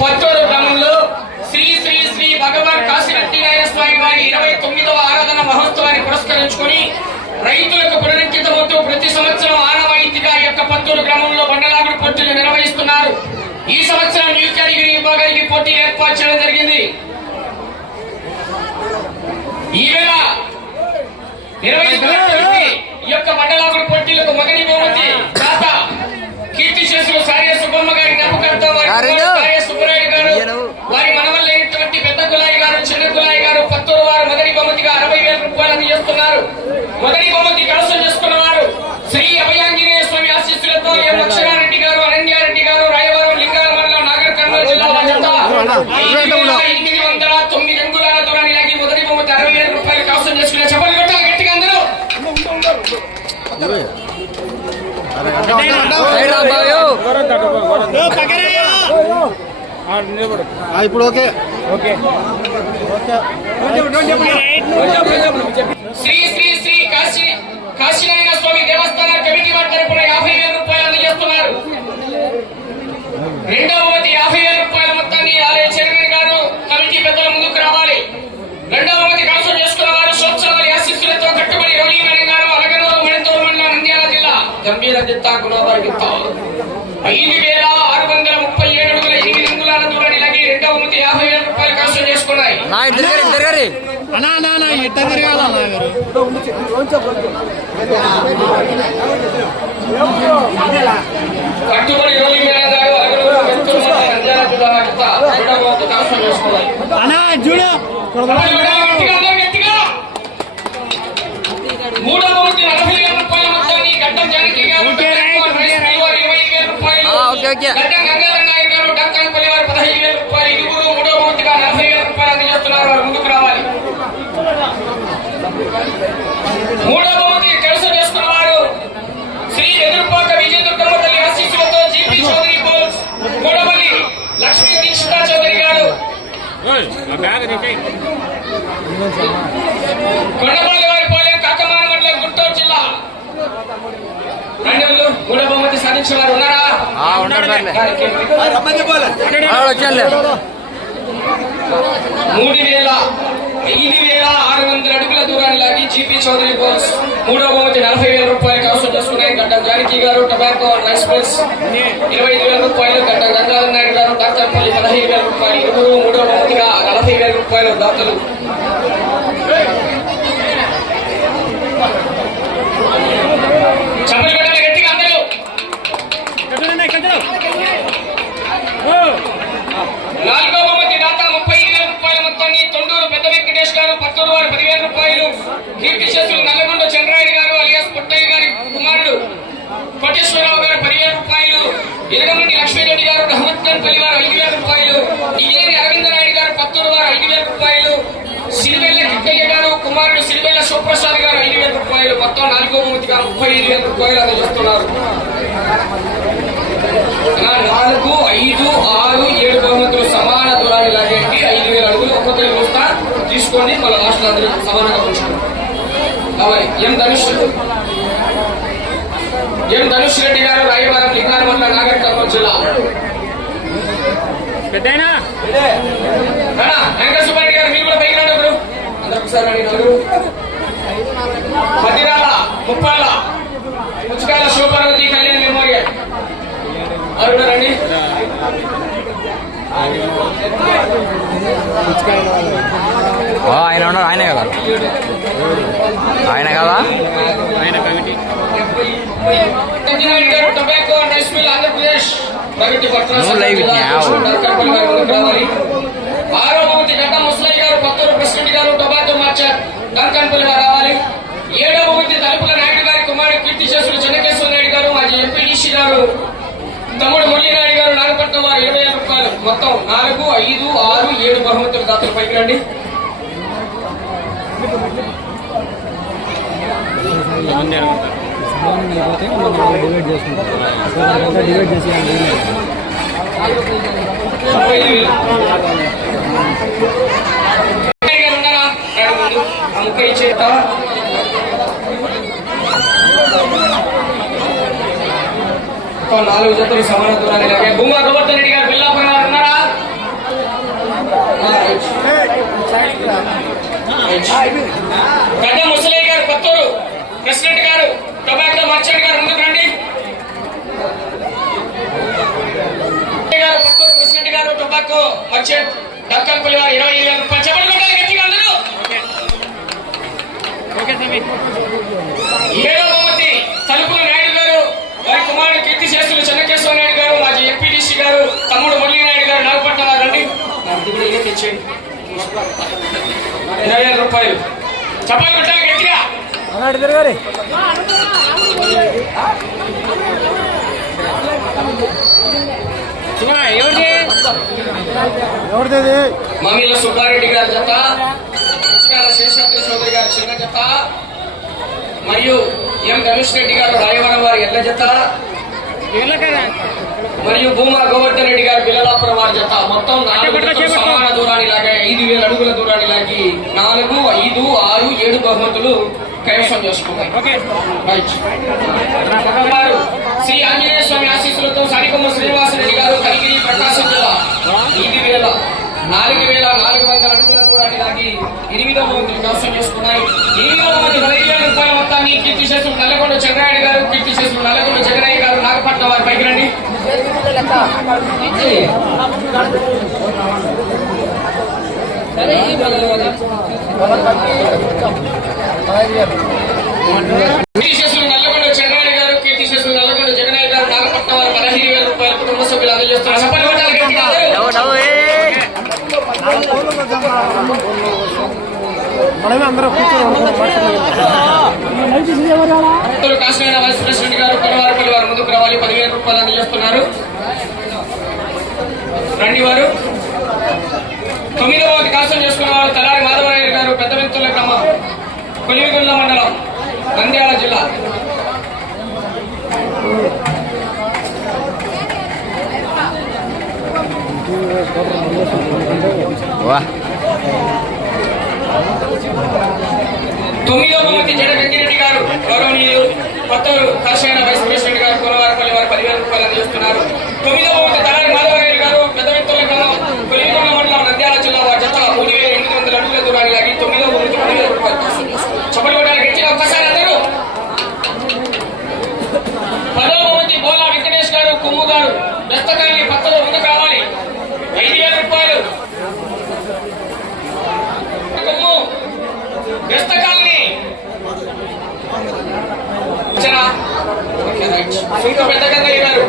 పత్తూరు గ్రామంలో శ్రీ శ్రీ శ్రీ భగవాన్ కాశీరెడ్డి స్వామి వారి ఇరవై తొమ్మిదవ ఆరాధన మహోత్సవాన్ని పురస్కరించుకొని రైతులకు పునరంకితమవుతూ ప్రతి సంవత్సరం ఆనవాయితీగా యొక్క పత్తూరు గ్రామంలో బండలాగుడు పోటీలు నిర్వహిస్తున్నారు. ఈ సంవత్సరం న్యూ కేటగిరీ విభాగానికి పోటీ ఏర్పాటు చేయడం జరిగింది. ఈ వేళ నిర్వహిస్తున్నటువంటి ఈ యొక్క మండలాగుడు పోటీలకు మొదటి బహుమతి దాత కీర్తి చేసులు సార్య సుబ్బమ్మ గారి జ్ఞాపకార్థం వారి బహుమతిగా అరవై వేల రూపాయలు అందజేస్తున్నారు. మొదటి బహుమతి కలసం చేసుకున్నవారు శ్రీ అభయాంజనేయ స్వామి ఆశీస్సులతో ఎం లక్ష్మారెడ్డి గారు అరణ్యారెడ్డి గారు రాయవరం లింగాల మండలం నాగర్ కర్నూలు జిల్లా ఎనిమిది వందల తొమ్మిది అంగుళాల దూరాన్ని లాగి మొదటి బహుమతి అరవై వేల రూపాయలు కలసం చేసుకున్న చెప్పలు కొట్టాలి గట్టిగా అందరూ. సైడ్ రా బాబు ఆ, ఇప్పుడు ఓకే. శ్రీ శ్రీ శ్రీ కాశీ కాశీనారాయణ స్వామి దేవస్థాన కమిటీ వారి తరపున యాభై వేల రూపాయలు అందజేస్తున్నారు. రెండవ యాభై వేల రూపాయల మొత్తాన్ని ఆలయ చైర్మన్ గారు కమిటీ పెద్దల ముందుకు రావాలి. రెండవ చేసుకున్న వారు ఆశీస్సులతో కట్టుబడి గారు అలగనూరు మణితూరు మండలం నంద్యాల జిల్లా. గంభీర దిత్తా ఐదు నా ఇద్దరు గారు ఇద్దరు గారి అన్నా అన్నా అన్నా ఎట్ట తిరగాల కట్టుబడి రవి మేడం గారు అందజేస్తున్నారు వారు ముందుకు రావాలి. మూడవ బహుమతి కలసం చేసుకున్న వారు శ్రీ ఎదురుపాక విజయదుర్గమ్మ తల్లి ఆశీస్సులతో జీపీ చౌదరి బోల్స్ మూడవల్లి లక్ష్మీ దీక్షిత చౌదరి గారు. కొండపల్లి వారి పోలే కాకమాన మండలం గుంటూరు జిల్లా. మూడో బహుమతి సాధించిన వారు ఉన్నారా? మూడు వేల ఐదు వేల ఆరు వందల అడుగుల దూరాన్ని లాగి జీపీ చౌదరి బోస్ మూడో బహుమతి నలభై వేల రూపాయలు కవసం చేసుకున్నాయి గడ్డం జానకి గారు టొబాకో అండ్ రైస్ మిల్స్ ఇరవై ఐదు వేల రూపాయలు గడ్డం గంగాధర నాయుడు గారు డాక్టర్పల్లి పదహైదు వేల రూపాయలు ఇరువురు మూడో బహుమతిగా నలభై వేల రూపాయలు దాతలు చెప్పలు కొట్టాలి గట్టిగా అందరూ నాలుగో బహుమతి దాత ముప్పై ఐదు వేల రూపాయల మొత్తాన్ని తొండూరు పెద్ద వెంకటేష్ గారు పత్తూరు వారు పదివేల రూపాయలు కీర్తి శేషులు నల్లగొండ చంద్రాయుడు గారు అలియాస్ పుట్టయ్య గారి కుమారుడు కోటేశ్వరరావు గారు పదివేల రూపాయలు ఎలుగమండి లక్ష్మీరెడ్డి గారు రహమత్పల్లి వారు ఐదు వేల రూపాయలు డిఏరి అరవింద నాయుడు గారు పత్తూరు వారు ఐదు వేల రూపాయలు సిరివెల్ల కిట్టయ్య గారు కుమారుడు సిరివెల్ల శివప్రసాద్ గారు ఐదు వేల రూపాయలు మొత్తం నాలుగో బహుమతిగా ముప్పై ఐదు వేల రూపాయలు అందజేస్తున్నారు నాలుగు ఐదు ఆరు ఏడు బహుమతులు సమాన దూరాన్ని లాగేటి ఐదు వేల అడుగులు ఒక్కొక్కరి చూస్తా తీసుకోండి. మన లాస్ట్ అందరూ సమానంగా కావాలి ఎం ధనుష్? ఎం ధనుష్ రెడ్డి గారు రాయవరం లింగారమల్ల నాగర్ కర్నూలు జిల్లా. పెద్దయినా? వెంకట సుబ్బారెడ్డి గారు మీరు కూడా పైకి రండి అందరూ ఒకసారి మధ్యరాల ముప్పాల పుచ్చకాయల శివపార్వతి కళ్యాణ్ మెమోరియల్. రండి. ఓ, ఆయన ఉన్నాడు ఆయనే కదా. ఆయన కదా? ఆయన committee. Tobacco rice mill Andhra Pradesh. ప్రగతి Gadda Musalaiah garu Kotturu president garu tobacco merchant Dankanpalli వారు రావాలి. ఏడవ బహుమతి తలుపుల నాయుడు గారి కుమారుడు కీర్తి చేసులు చెన్నకేశ్వర నాయుడు గారు మాజీ ఎంపీడీసీ గారు తమ్ముడు మురళీనాయుడు గారు నాగపట్నం వారు ఇరవై వేల రూపాయలు మొత్తం నాలుగు ఐదు ఆరు ఏడు బహుమతులు దాతలు పైకి రండి. ముప్పై మొత్తం నాలుగు జతలు సమానత్వాన్ని కలిగాయి భూమా గోవర్ధన్ రెడ్డి గారు పిల్లాపురం గారు ఉన్నారా Gadda Musalaiah garu Kotturu president garu tobacco merchant garu ముందుకు రండి ప్రెసిడెంట్ గారు టొబాకో మర్చెంట్ డక్కన్ పులి గారు ఇరవై ఐదు పంచబడి రూపాయలు చెప్పండి గట్టిగా అందరూ తెచ్చేయండి ఇరవై వేల రూపాయలు. చెప్పండి కొట్టాలి గట్టిగా. శివ ఎవరిది? ఎవరిది మమ్మీల సుబ్బారెడ్డి గారి జత పుచ్చకాల శేషాద్రి చౌదరి గారి చిన్న జత మరియు ఎం రమేష్ రెడ్డి గారు రాయవరం వారి ఎడ్ల జత. వీళ్ళ కదా మరియు భూమా గోవర్ధన్ రెడ్డి గారు పిల్లలాపురం వారి జత. మొత్తం నాలుగు. సమాన దూరాన్ని లాగా ఐదు వేల అడుగుల దూరాన్ని లాగి నాలుగు ఐదు ఆరు ఏడు బహుమతులు కైవసం చేసుకున్నాయి. వారు శ్రీ ఆంజనేయ స్వామి ఆశీస్సులతో సరికొమ్మ శ్రీనివాసరెడ్డి గారు కలిగిరి ప్రకాశం జిల్లా. ఐదు వేల నాలుగు వేల నాలుగు వందల అడుగుల దూరాన్ని లాగి ఎనిమిదవ మంది కవసం చేసుకున్నాయి. ఎనిమిదవ మంది పదిహేను రూపాయల మొత్తాన్ని కీర్తి చేసులు నల్లగొండ చంద్రాయుడు గారు కీర్తి చేసులు నల్లగొండ జగనయ్య గారు నాగపట్నం వారి పైకి కీర్తి చేసులు నల్లగొండ చంద్రాయుడు గారు కీర్తి చేసులు నల్లగొండ జగనయ్య గారు నాగపట్నం వారి పదహైదు వేల రూపాయల కుటుంబ సభ్యులు అందజేస్తున్నారు. మనమే అందరం వైస్ ప్రెసిడెంట్ గారు కొనవారిపల్లి వారు ముందుకు రావాలి పదివేల రూపాయలు అందజేస్తున్నారు. రండి వారు. తొమ్మిదవ వాటి కాసం చేసుకున్న వారు తలారి మాధవరాయలు గారు పెద్ద వెంతుల గ్రామం కొలివిగుండ్ల మండలం నంద్యాల జిల్లా. తొమ్మిదవ బహుమతి జడ వెంకరెడ్డి గారు గౌరవనీయులు కొత్తూరు కాశీనారాయణ వైస్ ప్రెసిడెంట్ గారు కొనవారిపల్లి వారు పదివేల రూపాయలు అందజేస్తున్నారు తొమ్మిదవ బహుమతి తలారి మాధవరాయలు గారు పెద్ద వెంతుల గ్రామం కొలివిగుండ్ల మండలం నంద్యాల జిల్లా వారి జత మూడు వేల ఎనిమిది వందల అడుగుల దూరాన్ని లాగి తొమ్మిదవ బహుమతి పదివేల రూపాయలు కాసం చేస్తున్నారు. చప్పట్లు కొట్టాలి గట్టిగా ఒక్కసారి అందరూ పదవ బహుమతి బోలా వెంకటేష్ గారు కొమ్ము గారు దస్తకాన్ని పత్తలో ముందుకు రావాలి ఐదు వేల రూపాయలు కొమ్ము దస్తకాల్ని ఇచ్చనా? గారు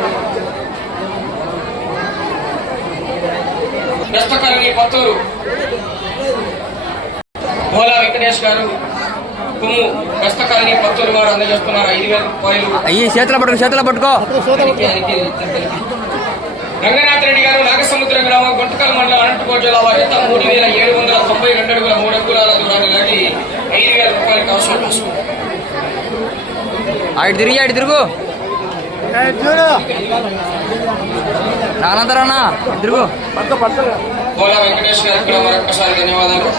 పత్తూరు. బోలా వెంకటేష్ గారు కొమ్ము దస్తకాల్ని పత్తూరు వారు అందజేస్తున్నారు. ఐదు వేల రూపాయలు అయ్యి చేతిలో పట్టుకో చేతిలో పట్టుకో. రంగనాథ్ రెడ్డి గారు నాగసముద్రం గ్రామం గుంటకల్ మండలం అనంతపురం జిల్లా వారి మూడు వేల ఏడు వందల తొంభై రెండు అడుగుల మూడు అంగుళాల దూరాన్ని లాగి ఐదు వేల రూపాయలకు అవసరం. చేసుకున్నారు అటు తిరిగి అటు తిరుగు. రానంతరానా తిరుగు. బోలా వెంకటేష్ గారికి కూడా మరొకసారి ధన్యవాదాలు.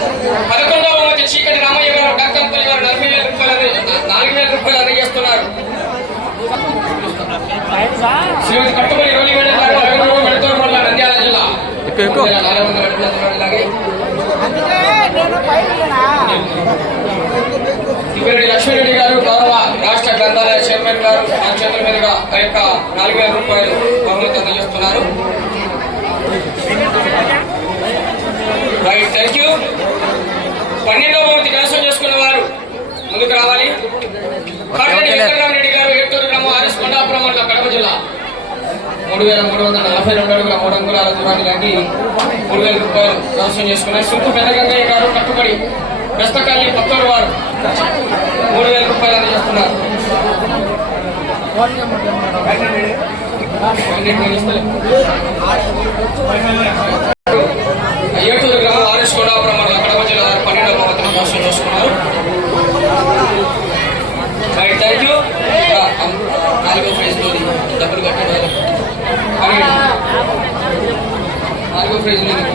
పదకొండవ చీకటి రామయ్య గారు గారు నలభై వేల రూపాయలు నాలుగు వేల రూపాయలు అందజేస్తున్నారు. కట్టుబడి నంద్యాల జిల్లా. లక్ష్మీరెడ్డి గారు గౌరవ గ్రంథాలయ చైర్మన్ గారు నా చేతుల మీదుగా ఆ యొక్క నాలుగు వేల రూపాయలు బహుమతి అందజేస్తున్నారు. రైట్ థ్యాంక్ యూ పన్నెండవ బహుమతి కైవసం చేసుకున్న వారు ముందుకు రావాలి. వెంకటరామరెడ్డి గారు ఏటూరు గ్రామం ఆర్ఎస్ కొండాపురం మండలం కడప జిల్లా. మూడు వేల మూడు వందల నలభై రెండు అడుగుల మూడు అంగుళాల దూరాన్ని లాగి మూడు వేల రూపాయలు కైవసం చేసుకున్నారు. సుంకు పెద్దగంగయ్య గారు కట్టుబడి బెస్తకల్లి పత్తూరు వారు మూడు వేల రూపాయలు అందజేస్తున్నారు. అయ్యటూరు గ్రామం ఆర్ఎస్ కూడా ప్రమాణం కడప థ్యాంక్ యూ నాలుగో ఫ్రేజ్లో డబ్బులు కట్టడం నాలుగో ఫ్రేజ్లో